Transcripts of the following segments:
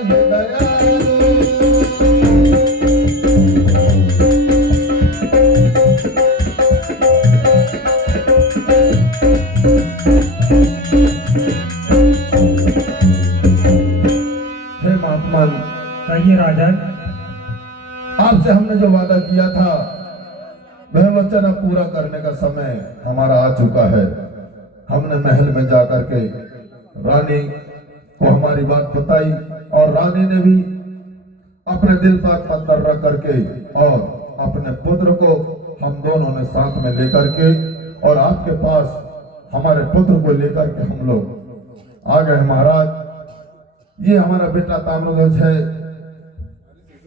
ये दयालु। हे महात्मा, कहिए राजन। आपसे हमने जो वादा किया था वह वचन अब पूरा करने का समय हमारा आ चुका है। हमने महल में जाकर के रानी को हमारी बात बताई और रानी ने भी अपने दिल पर पत्थर रख करके और अपने पुत्र को हम दोनों ने साथ में लेकर के और आपके पास हमारे पुत्र को लेकर के हम लोग आ गए। महाराज, ये हमारा बेटा ताम्रध्वज है।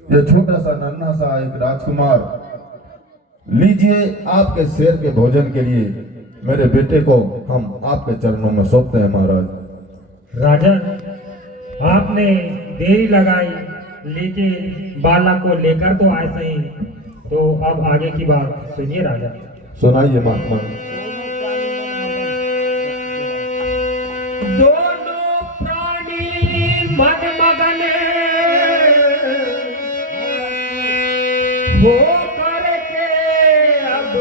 ये छोटा सा नन्हा सा एक राजकुमार, लीजिए आपके शेर के भोजन के लिए मेरे बेटे को हम आपके चरणों में सौंपते हैं। महाराज राजन, आपने देरी लगाई लेकिन बालक को लेकर तो आए सही, तो अब आगे की बात सुनिए राजा। सुनाइए महात्मा। दोनों प्राणी मन मगन हो करके अब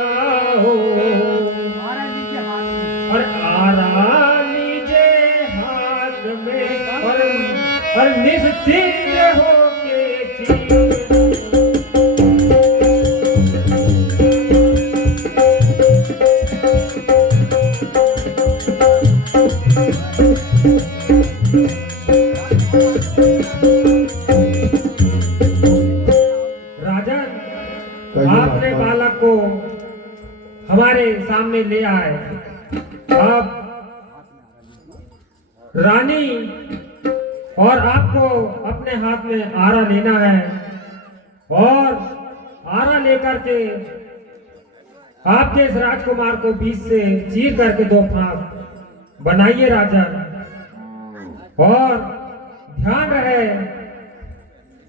आओ और आरा लीजिए हाथ में और निश्चिंत हो के आपने बालक को हमारे सामने ले आए। अब रानी और आपको अपने हाथ में आरा लेना है और आरा लेकर के आपके इस राजकुमार को बीच से चीर करके दो फांक बनाइए राजा। और ध्यान रहे,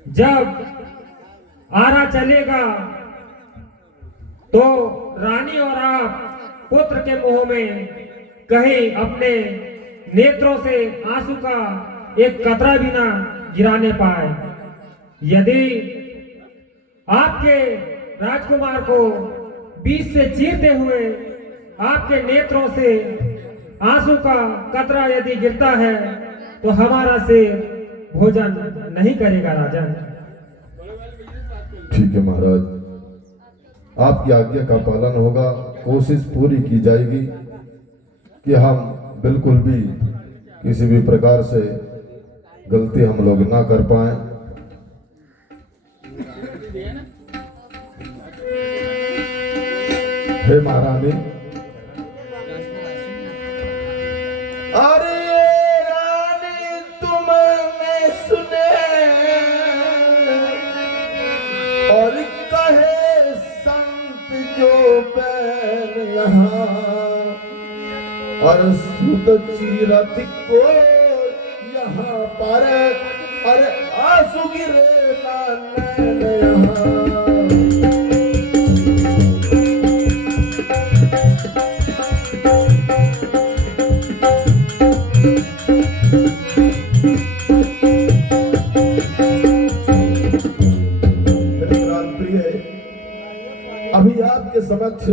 जब आरा चलेगा तो रानी और आप पुत्र के मुंह में कहीं अपने नेत्रों से आंसू का एक कतरा भी ना गिराने पाए। यदि आपके राजकुमार को बीच से चीरते हुए आपके नेत्रों से आंसू का कतरा यदि गिरता है तो हमारा शेर भोजन नहीं करेगा राजन। ठीक है महाराज, आपकी आज्ञा का पालन होगा। कोशिश पूरी की जाएगी कि हम बिल्कुल भी किसी भी प्रकार से गलती हम लोग ना कर पाए। हे महारानी, अरे रानी तुमने सुने और कहे संत जो बैल यहाँ और सुध चीरत को यहाँ पर अरे आंसू गिरे नैन यहाँ। अभी आपके समक्ष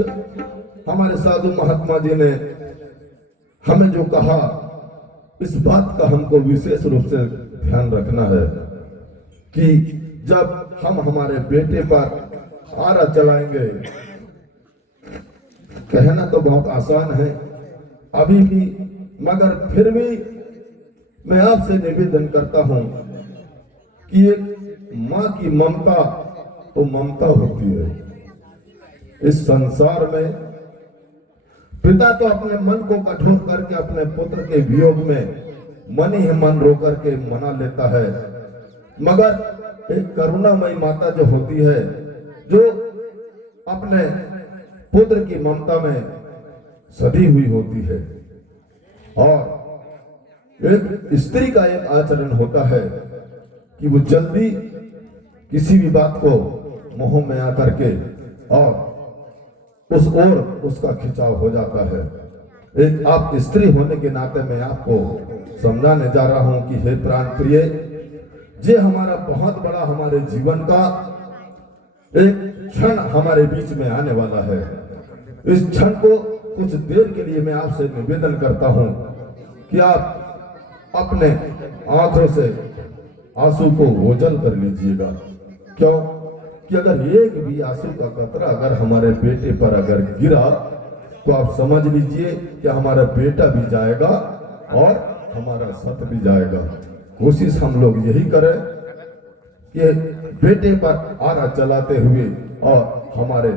हमारे साधु महात्मा जी ने हमें जो कहा, इस बात का हमको विशेष रूप से ध्यान रखना है कि जब हम हमारे बेटे पर आरा चलाएंगे, कहना तो बहुत आसान है अभी भी, मगर फिर भी मैं आपसे निवेदन करता हूं कि एक मां की ममता तो ममता होती है। इस संसार में पिता तो अपने मन को कठोर करके अपने पुत्र के वियोग में मन ही मन रो करके मना लेता है, मगर एक करुणामयी माता जो होती है, जो अपने पुत्र की ममता में सधी हुई होती है, और एक स्त्री का एक आचरण होता है कि वो जल्दी किसी भी बात को मोह में आकर के और उस ओर उसका खिंचाव हो जाता है। एक आप स्त्री होने के नाते मैं आपको समझाने जा रहा हूं कि हे प्राण प्रिय, ये हमारा बहुत बड़ा हमारे जीवन का एक क्षण हमारे बीच में आने वाला है। इस क्षण को कुछ देर के लिए मैं आपसे निवेदन करता हूं कि आप अपने आंखों से आंसू को ओझल कर लीजिएगा। क्यों कि अगर एक भी आंसू का कतरा अगर हमारे बेटे पर अगर गिरा तो आप समझ लीजिए कि हमारा बेटा भी जाएगा और हमारा सत भी जाएगा। कोशिश हम लोग यही करें कि बेटे पर आरा चलाते हुए और हमारे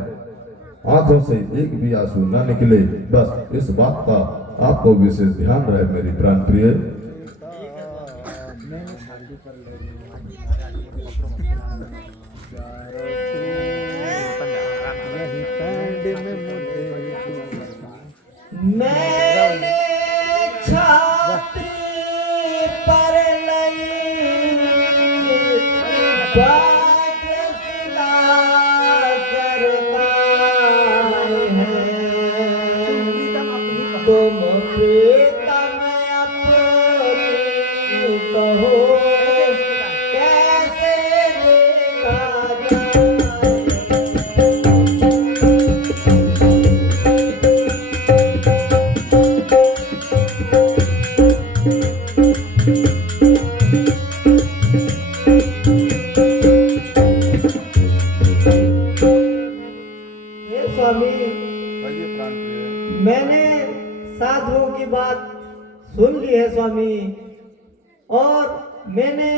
आंखों से एक भी आंसू ना निकले, बस इस बात का आपको विशेष ध्यान रहे मेरी प्राण प्रिय। मैंने छाती पर लई बाग सिला कर गाए हैं, तुम प्रीतम अपनी कहो कैसे देखा जाए। स्वामी, मैंने साधुओं की बात सुन ली है स्वामी, और मैंने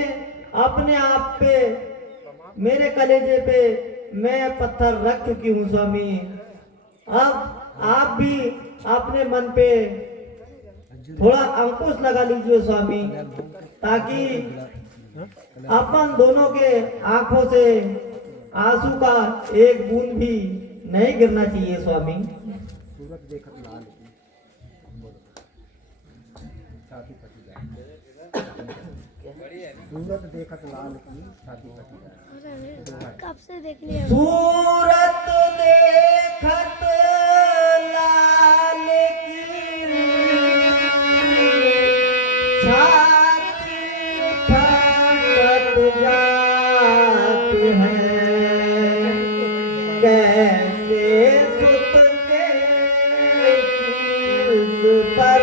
अपने आप पे, मेरे कलेजे पे मैं पत्थर रख चुकी हूँ स्वामी। अब आप भी अपने मन पे थोड़ा अंकुश लगा लीजिए स्वामी, ताकि अपन दोनों के आंखों से आंसू का एक बूंद भी नहीं गिरना चाहिए स्वामी। सूरत देखत लाल की छाती फटी। कब से देख लिया? सूरत देखत लाल की छाती फट जाती है, कैसे सुत के शीश पर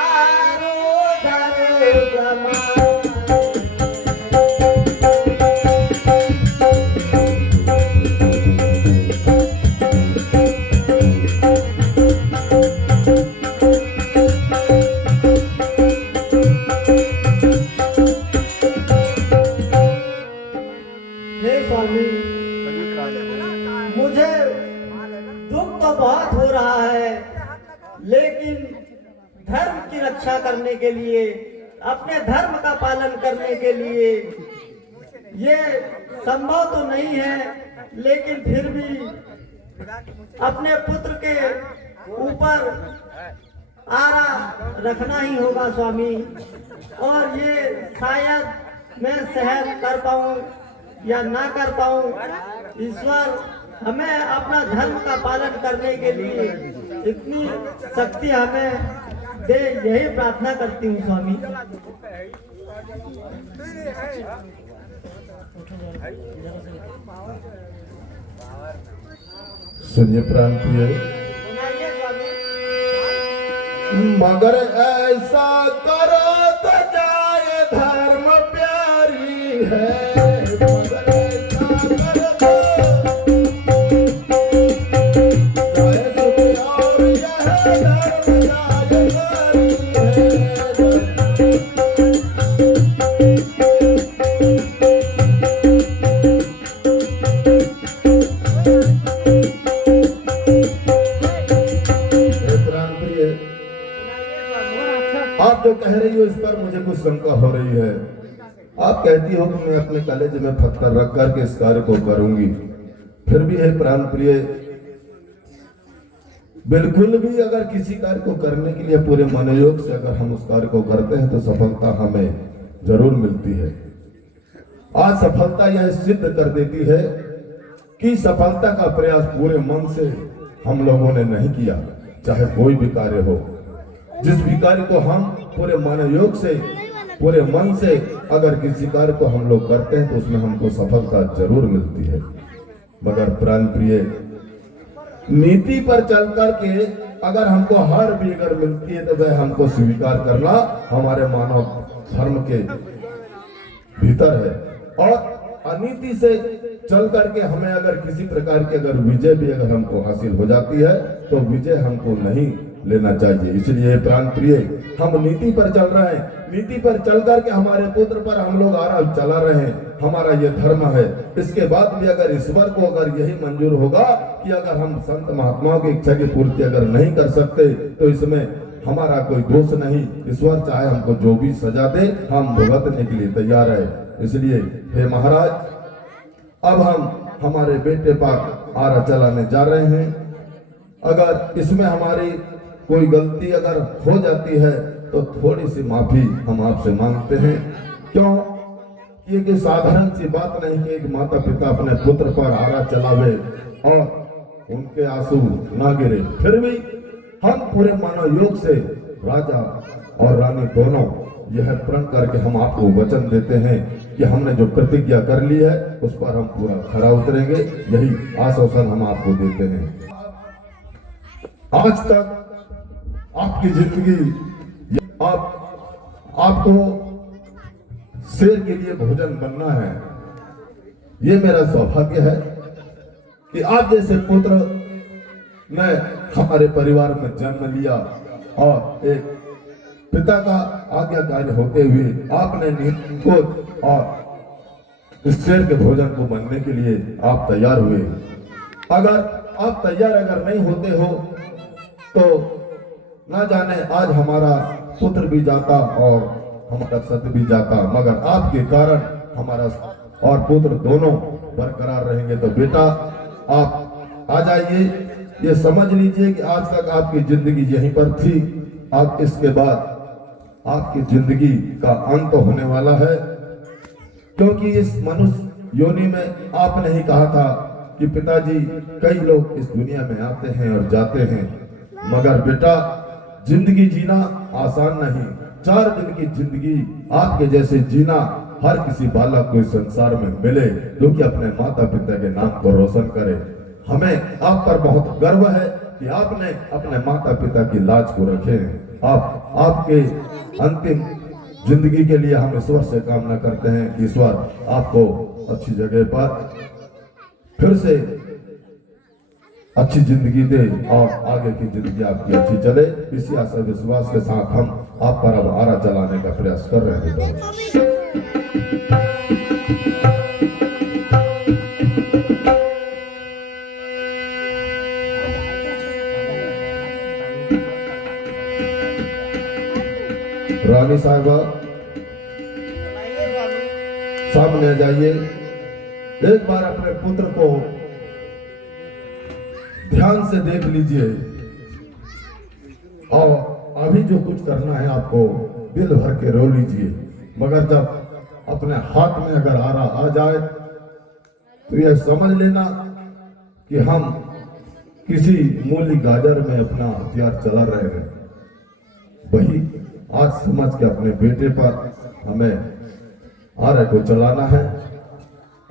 आरोधर जमा। मुझे दुख तो बहुत हो रहा है, लेकिन धर्म की रक्षा करने के लिए, अपने धर्म का पालन करने के लिए ये संभव तो नहीं है, लेकिन फिर भी अपने पुत्र के ऊपर आरा रखना ही होगा स्वामी। और ये शायद मैं सहन कर पाऊं या ना कर पाऊं, ईश्वर हमें अपना धर्म का पालन करने के लिए इतनी शक्ति हमें दे, यही प्रार्थना करती हूँ स्वामी। सुनिए प्राण प्रिय, सुनाइए स्वामी। मगर ऐसा करो तो जाए धर्म प्यारी है, मगर ऐसा करो तो जाए सुखी और यह धर्म राजधानी है। प्राण प्रिय, आप जो कह रही हो इस पर मुझे कुछ शंका हो रही है। आप कहती हो कि मैं अपने कलेजे में पत्थर रख करके इस कार्य को करूंगी, फिर भी है प्राण प्रिय, बिल्कुल भी अगर किसी कार्य को करने के लिए पूरे मनोयोग से अगर हम उस कार्य को करते हैं तो सफलता हमें जरूर मिलती है। आज सफलता यह सिद्ध कर देती है कि सफलता का प्रयास पूरे मन से हम लोगों ने नहीं किया, चाहे कोई भी कार्य हो। जिस भी कार्य को हम पूरे मनोयोग से पूरे मन से अगर किसी कार्य को हम लोग करते हैं तो उसमें हमको सफलता जरूर मिलती है। मगर प्राण प्रिय, नीति पर चल करके अगर हमको हार भी अगर मिलती है तो वह हमको स्वीकार करना हमारे मानव धर्म के भीतर है। और अनीति से चल करके हमें अगर किसी प्रकार की अगर विजय भी अगर हमको हासिल हो जाती है तो विजय हमको नहीं लेना चाहिए। इसलिए प्राण प्रिय, हम नीति पर चल रहे हैं, नीति पर चल करके हमारे पुत्र पर हम लोग आराम चला रहे हैं, हमारा ये धर्म है। इसके बाद भी अगर ईश्वर को अगर यही मंजूर होगा कि अगर हम संत महात्माओं की इच्छा की पूर्ति अगर नहीं कर सकते तो इसमें हमारा कोई दोष नहीं। ईश्वर चाहे हमको जो भी सजा दे, हम भुगतने के लिए तैयार है। इसलिए हे महाराज, अब हम हमारे बेटे पर आरा चलाने जा रहे हैं। अगर इसमें हमारी कोई गलती अगर हो जाती है तो थोड़ी सी माफी हम आपसे मांगते हैं। क्यों? ये कि साधारण सी बात नहीं कि एक माता पिता अपने पुत्र पर आरा चलावे और उनके आंसू ना गिरे। फिर भी हम पूरे मानव योग से राजा और रानी दोनों यह प्रण करके हम आपको वचन देते हैं कि हमने जो प्रतिज्ञा कर ली है उस पर हम पूरा खरा उतरेंगे। यही आश्वासन हम आपको देते हैं। आज तक आपकी जिंदगी आपको शेर के लिए भोजन बनना है। ये मेरा सौभाग्य है कि आप जैसे पुत्र ने हमारे परिवार में जन्म लिया और एक पिता का आज्ञाकारी होते हुए आपने नीति और इस शेर के भोजन को बनने के लिए आप तैयार हुए। अगर आप तैयार अगर नहीं होते हो तो ना जाने आज हमारा पुत्र भी जाता और हमारा सत्य भी जाता, मगर आपके कारण हमारा और पुत्र दोनों बरकरार रहेंगे। तो बेटा आप आ जाइए, ये समझ लीजिए कि आज तक आपकी जिंदगी यहीं पर थी, अब इसके बाद आपकी जिंदगी का अंत होने वाला है। क्योंकि इस मनुष्य योनि में आपने ही कहा था कि पिताजी कई लोग इस दुनिया में आते हैं और जाते हैं, मगर बेटा जिंदगी जीना आसान नहीं। 4 दिन की जिंदगी आपके जैसे जीना हर किसी बालक को इस संसार में मिले जो कि अपने माता पिता के नाम को रोशन करे। हमें आप पर बहुत गर्व है कि आपने अपने माता पिता की लाज को रखे हैं। आपके अंतिम जिंदगी के लिए हम ईश्वर से कामना करते हैं कि ईश्वर आपको अच्छी जगह पर फिर से अच्छी जिंदगी दे और आगे की जिंदगी आपकी अच्छी चले। इसी आशा विश्वास के साथ हम आप पर अब आरा चलाने का प्रयास कर रहे हैं। रानी साहिबा सामने आ जाइए। एक बार अपने पुत्र को ध्यान से देख लीजिए और अभी जो कुछ करना है आपको दिल भर के रो लीजिए, मगर जब अपने हाथ में अगर आरा आ जाए तो यह समझ लेना कि हम किसी मूली गाजर में अपना हथियार चला रहे हैं। वही आज समझ के अपने बेटे पर हमें आरे को चलाना है।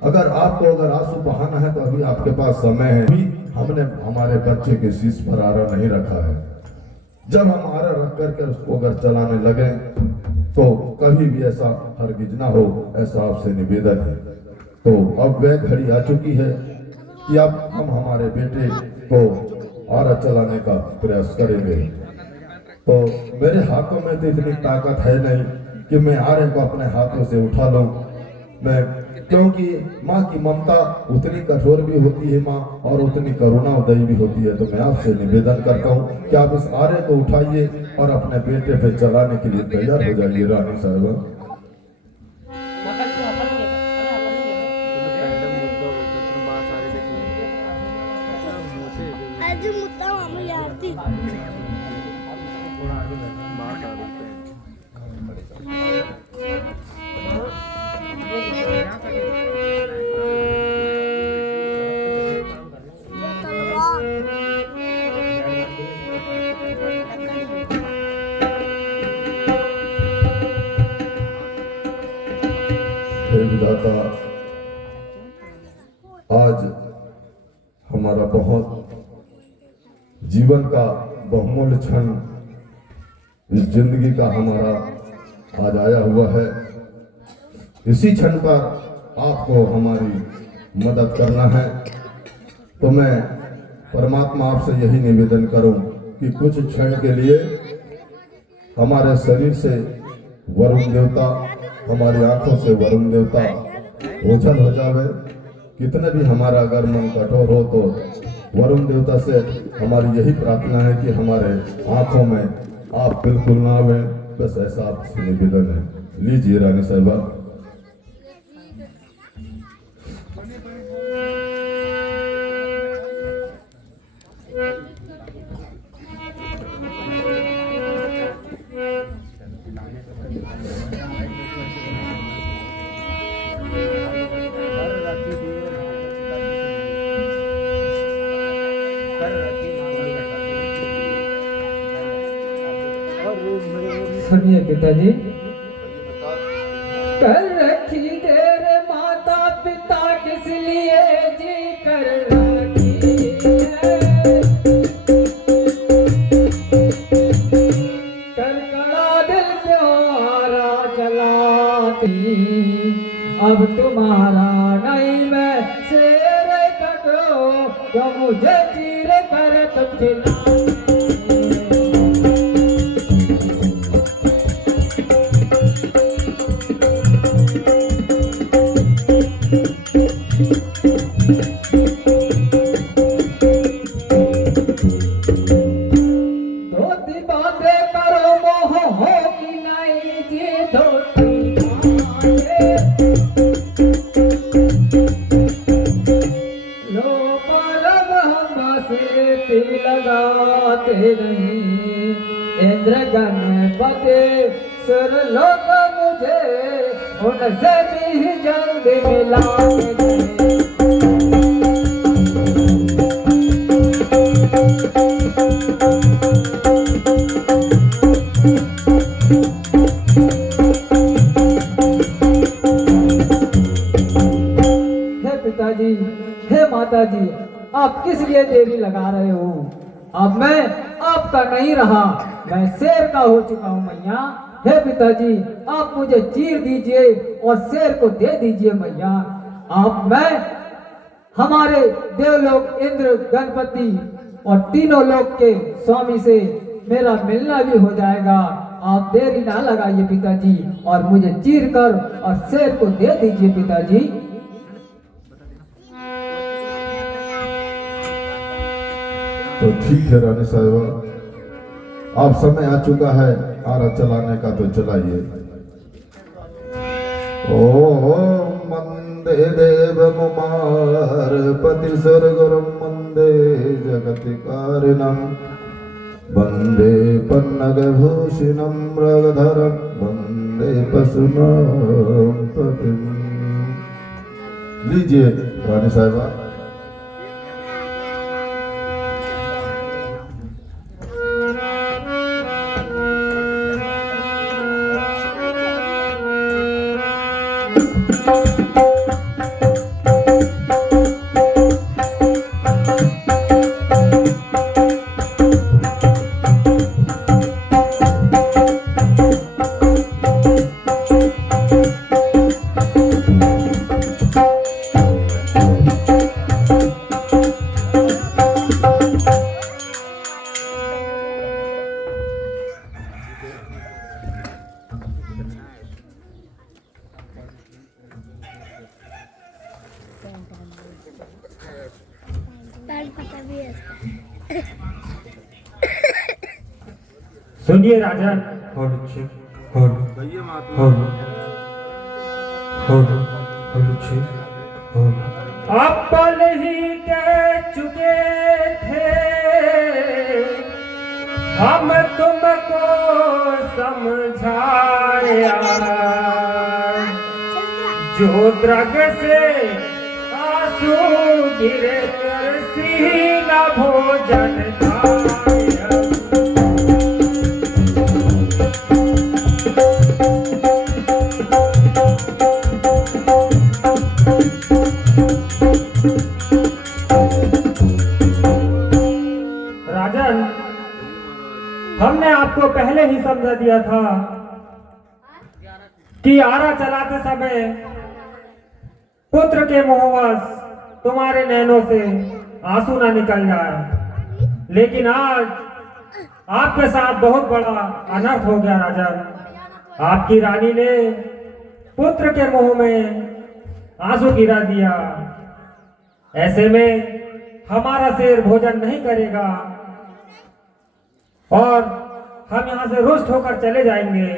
अगर आपको अगर आंसू बहाना है तो अभी आपके पास समय है। अभी हमने हमारे बच्चे के शीश पर आरा नहीं रखा है। जब हम आरा रख करके उसको अगर चलाने लगे तो कभी भी ऐसा हरगिज ना हो, ऐसा आपसे निवेदन है। तो अब वह घड़ी आ चुकी है कि अब हम हमारे बेटे को आरा चलाने का प्रयास करेंगे। तो मेरे हाथों में तो इतनी ताकत है नहीं कि मैं आरे को अपने हाथों से उठा लूं। मैं क्योंकि माँ की ममता उतनी कठोर भी होती है माँ और उतनी करुणा उदयी भी होती है। तो मैं आपसे निवेदन करता हूँ कि आप इस आरे को उठाइए और अपने बेटे पे चलाने के लिए तैयार हो जाइए। रानी साहिबा विधाता आज हमारा बहुत जीवन का बहुमूल्य क्षण इस जिंदगी का हमारा आज आया हुआ है। इसी क्षण पर आपको हमारी मदद करना है, तो मैं परमात्मा आपसे यही निवेदन करूं कि कुछ क्षण के लिए हमारे शरीर से वरुण देवता, हमारी आंखों से वरुण देवता ओझल हो जावे। कितने भी हमारा अगर मन कठोर हो तो वरुण देवता से हमारी यही प्रार्थना है कि हमारे आंखों में आप बिल्कुल ना आवे, बस ऐसा आपसे निवेदन है। लीजिए रानी साहिबा। सुनिए पिताजी। कर रखी देर माता पिता किस लिए जी कर रखी है। कर कड़ा दिल क्यों आरा चलाती, अब तुम्हारा नहीं मैं शेर कटो, जो मुझे चीर कर तुम खिला। धोती बांधे करो मोह होगी नहीं जी, धोती बांधे लो परब हम से तिल लगाते नहीं। इंद्र गणपति सुर लोग मुझे उनसे भी जल्दी मिलाते नहीं। पिताजी, हे माताजी, आप किस लिए देरी लगा रहे हो? अब मैं आपका नहीं रहा, मैं शेर का हो चुका हूँ मैया। हे पिताजी, आप मुझे चीर दीजिए और शेर को दे दीजिए मैया। आप मैं हमारे देवलोक इंद्र गणपति और तीनों लोक के स्वामी से मेरा मिलना भी हो जाएगा। आप देरी ना लगाइए पिताजी और मुझे चीर कर और शेर को दे दीजिए पिताजी। तो ठीक है रानी साहिबा, अब समय आ चुका है आरा चलाने का, तो चलाइए। ओम वंदे देव मुमार पति स्वर्गुरुं वंदे जगत्कारिणं वंदे पन्नगभूषणं मृगधरं वंदे पशूनां पतिं। लीजिए रानी साहिबा। सुनिए राजा। अपन ही कह चुके थे हम तुमको समझाया, जो द्रग से आंसू गिरे कर सीना भोजन खाया। हमने आपको पहले ही समझा दिया था कि आरा चलाते समय पुत्र के मोहवश तुम्हारे नैनों से आंसू ना निकल जाए, लेकिन आज आपके साथ बहुत बड़ा अनर्थ हो गया राजन। आपकी रानी ने पुत्र के मुंह में आंसू गिरा दिया। ऐसे में हमारा शेर भोजन नहीं करेगा और हम यहाँ से रुष्ट होकर चले जाएंगे।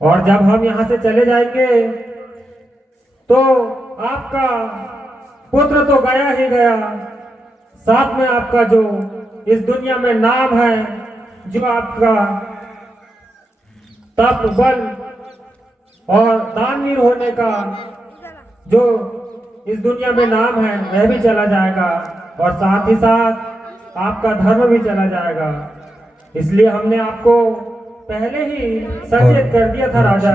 और जब हम यहाँ से चले जाएंगे तो आपका पुत्र तो गया ही गया, साथ में आपका जो इस दुनिया में नाम है, जो आपका तप बल और दानवीर होने का जो इस दुनिया में नाम है, वह भी चला जाएगा और साथ ही साथ आपका धर्म भी चला जाएगा। इसलिए हमने आपको पहले ही सचेत कर दिया था राजा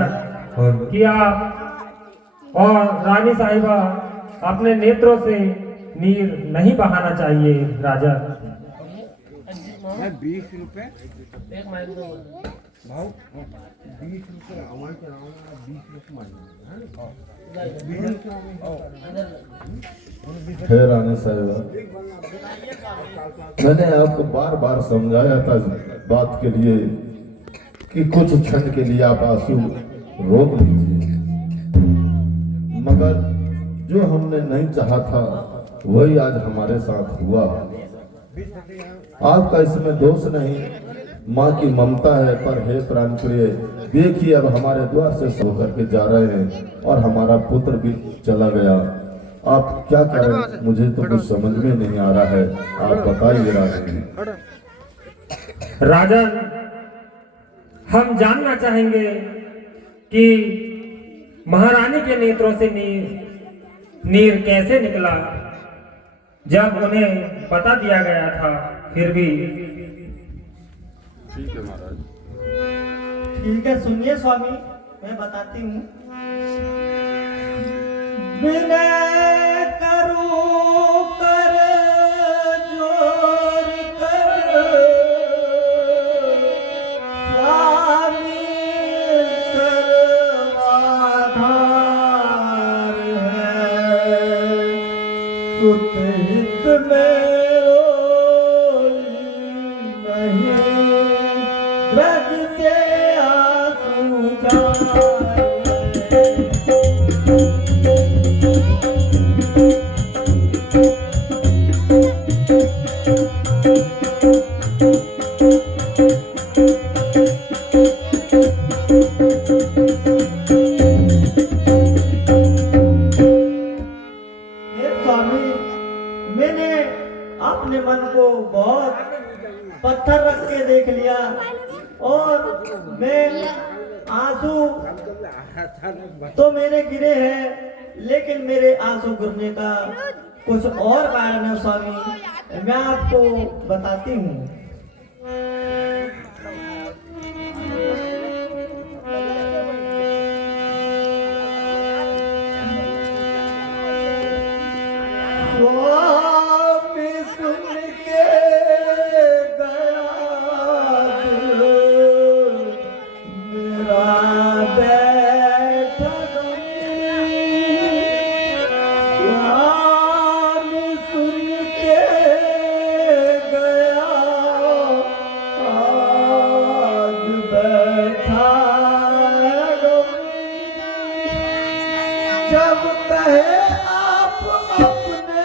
कि आप और रानी साहिबा अपने नेत्रों से नीर नहीं बहाना चाहिए। राजा 20 रुपए भाव 20 रुपए अमाउंट कराऊंगा, 20 रुपए मांगूंगा। है रानी साहिबा, मैंने आपको बार बार समझाया था इस बात के लिए कि कुछ क्षण के लिए आप आंसू रोक लीजिए, मगर जो हमने नहीं चाहा था वही आज हमारे साथ हुआ। आपका इसमें दोष नहीं, माँ की ममता है। पर हे प्राण प्रिय, देखिए अब हमारे द्वार से सो करके जा रहे हैं और हमारा पुत्र भी चला गया। आप क्या करें, मुझे तो कुछ समझ में नहीं आ रहा है, आप बताइए राजन। राजन, हम जानना चाहेंगे कि महारानी के नेत्रों से नीर कैसे निकला जब उन्हें बता दिया गया था, फिर भी। ठीक है महाराज। ठीक है, सुनिए स्वामी, मैं बताती हूँ। विनय करूं कर जोर कर, स्वामी सर्वाधार है, सुत हित में नहीं, ब्रज से आंसू जाए। स्वामी, मैंने अपने मन को बहुत पत्थर रख के देख लिया और मैं आंसू तो मेरे गिरे हैं, लेकिन मेरे आंसू गिरने का कुछ और कारण है स्वामी, मैं आपको बताती हूँ। स्वामी सुन के गया मेरा बैठा स्वामी सुन के गया आज बैठा जब कहे आप अपने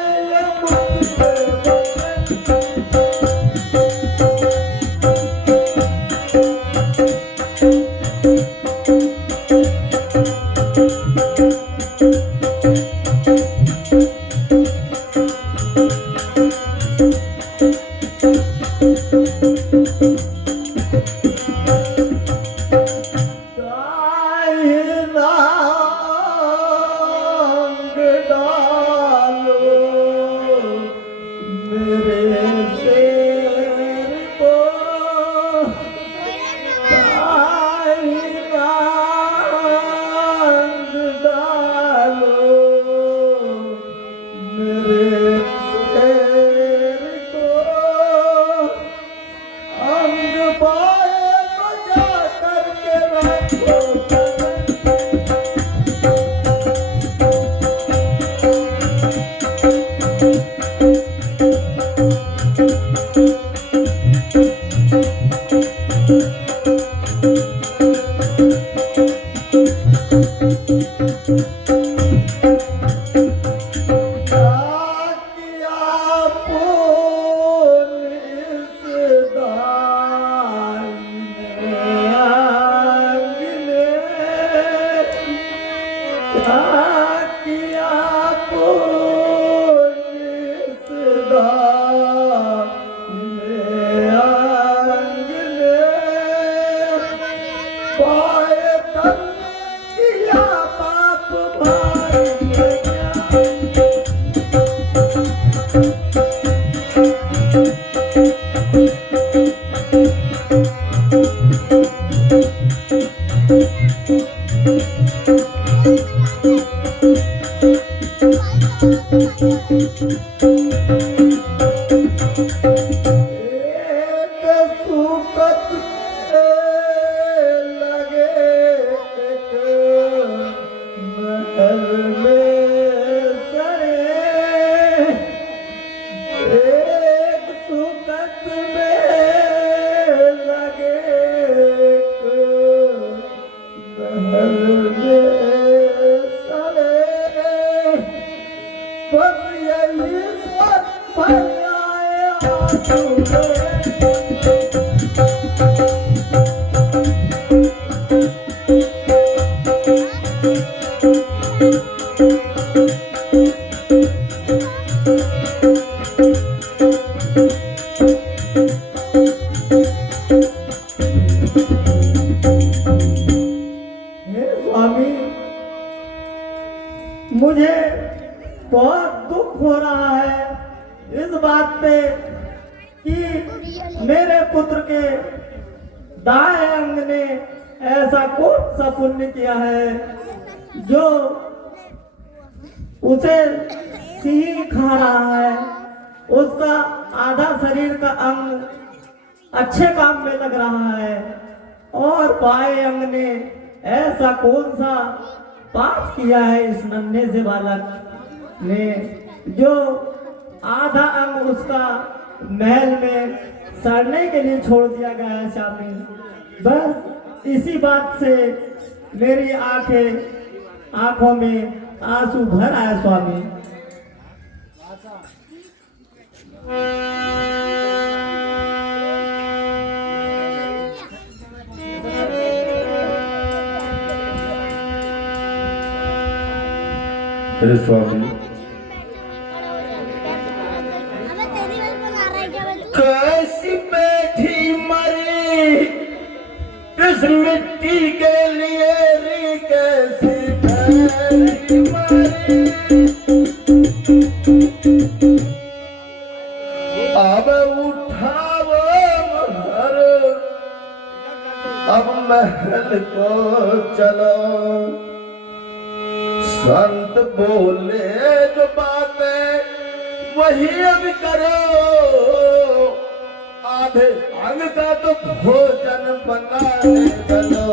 स्वामी, मुझे बहुत दुख हो रहा है इस बात पे कि मेरे पुत्र के दाएं अंग ने ऐसा कौन सा पुण्य किया है जो उसे सिंह खा रहा है। उसका आधा शरीर का अंग अच्छे काम में लग रहा है और बाएं अंग ने ऐसा कौन सा पाप किया है इस नन्हे से बालक ने जो आधा अंग उसका महल में सड़ने के लिए छोड़ दिया गया है। स्वामी, बस इसी बात से मेरी आंखों में आंसू भर आए। स्वामी, हे स्वामी, कैसी बैठी मरी इस मिट्टी के लिए री, कैसी बैठी मरी अब उठाओ महर, अब महल को चलो। संत बोले जो बातें वही अब करो, आधे अंग का तो भोजन बनाने चलो।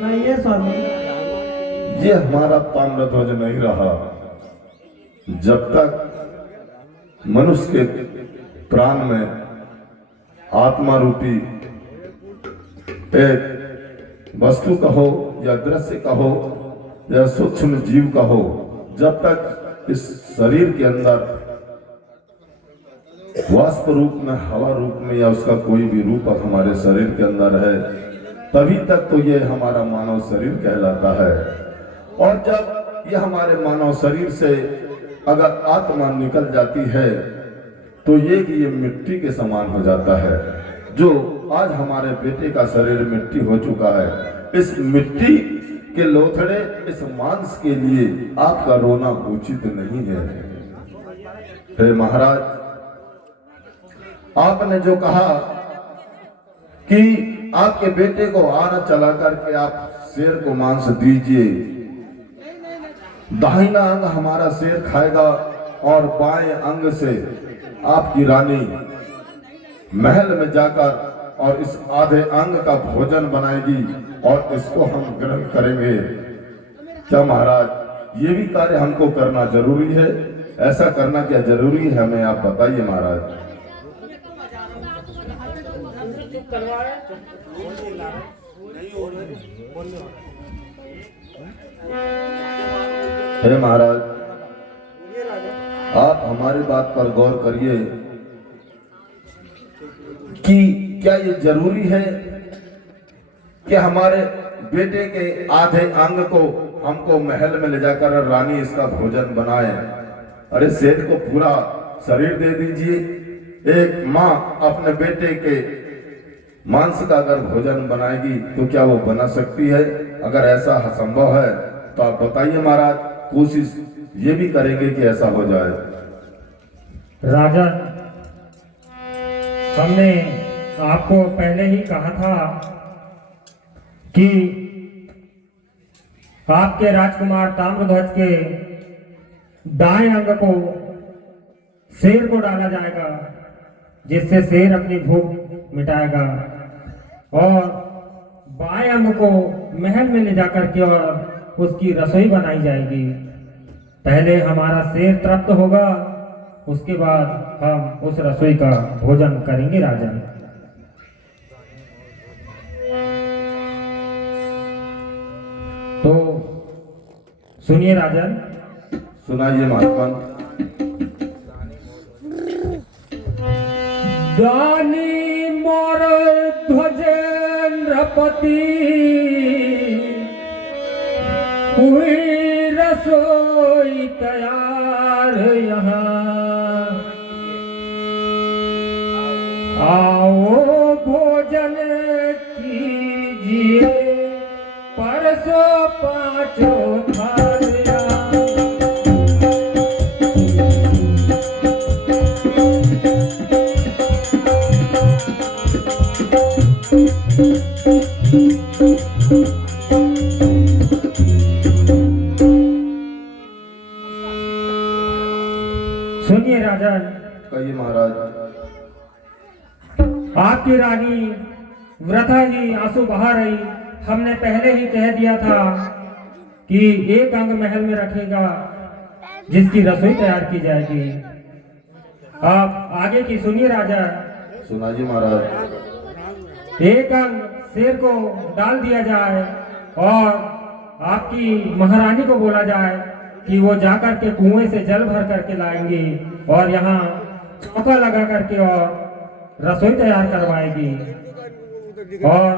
नहीं स्वामी, ये हमारा ताम्रध्वज नहीं रहा जब तक मनुष्य के प्राण में आत्मा रूपी एक वस्तु कहो या दृश्य कहो या सूक्ष्म जीव कहो, जब तक इस शरीर के अंदर वाष्प रूप में, हवा रूप में या उसका कोई भी रूप हमारे शरीर के अंदर है, तभी तक तो ये हमारा मानव शरीर कहलाता है। और जब यह हमारे मानव शरीर से अगर आत्मा निकल जाती है तो ये मिट्टी के समान हो जाता है। जो आज हमारे बेटे का शरीर मिट्टी हो चुका है, इस मिट्टी के लोथड़े, इस मांस के लिए आपका रोना उचित नहीं है। हे महाराज, आपने जो कहा कि आपके बेटे को आरा चला करके आप शेर को मांस दीजिए, दाहिना अंग हमारा शेर खाएगा और बाएं अंग से आपकी रानी महल में जाकर और इस आधे अंग का भोजन बनाएगी और इसको हम ग्रहण करेंगे। क्या महाराज ये भी कार्य हमको करना जरूरी है? ऐसा करना क्या जरूरी है हमें आप बताइए महाराज। हे महाराज, आप हमारी बात पर गौर करिए कि क्या ये जरूरी है कि हमारे बेटे के आधे अंग को हमको महल में ले जाकर रानी इसका भोजन बनाए? अरे सेठ को पूरा शरीर दे दीजिए। एक माँ अपने बेटे के मांस का अगर भोजन बनाएगी तो क्या वो बना सकती है? अगर ऐसा असंभव है तो आप बताइए महाराज, कोशिश ये भी करेंगे कि ऐसा हो जाए। राजन, हमने आपको पहले ही कहा था कि आपके राजकुमार ताम्रध्वज के दाएं अंग को शेर को डाला जाएगा, जिससे शेर अपनी भूख मिटाएगा, और बाएं अंग को महल में ले जाकर के और उसकी रसोई बनाई जाएगी। पहले हमारा शेर तृप्त होगा, उसके बाद हम उस रसोई का भोजन करेंगे राजन। तो सुनिए राजन। सुनाइए महात्मा। दानी मोर ध्वजेन्द्रपति हुई रसोई तैयार यहाँ, आओ भोजन कीजिए परसों पाँचों थालियाँ। सुनिए राजन। कहिए महाराज। आपकी रानी वृथा ही आंसू बहा रही। हमने पहले ही कह दिया था कि एक अंग महल में रखेगा जिसकी रसोई तैयार की जाएगी। आप आगे की सुनिए राजा। सुनाइए महाराज। एक अंग शेर को डाल दिया जाए और आपकी महारानी को बोला जाए कि वो जाकर के कुएं से जल भर करके लाएंगी और यहाँ चौका लगा करके और रसोई तैयार करवाएगी, और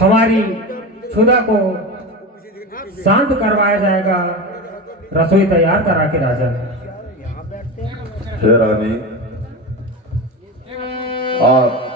हमारी क्षुधा को शांत करवाया जाएगा रसोई तैयार करा के राजा। हे रानी, आप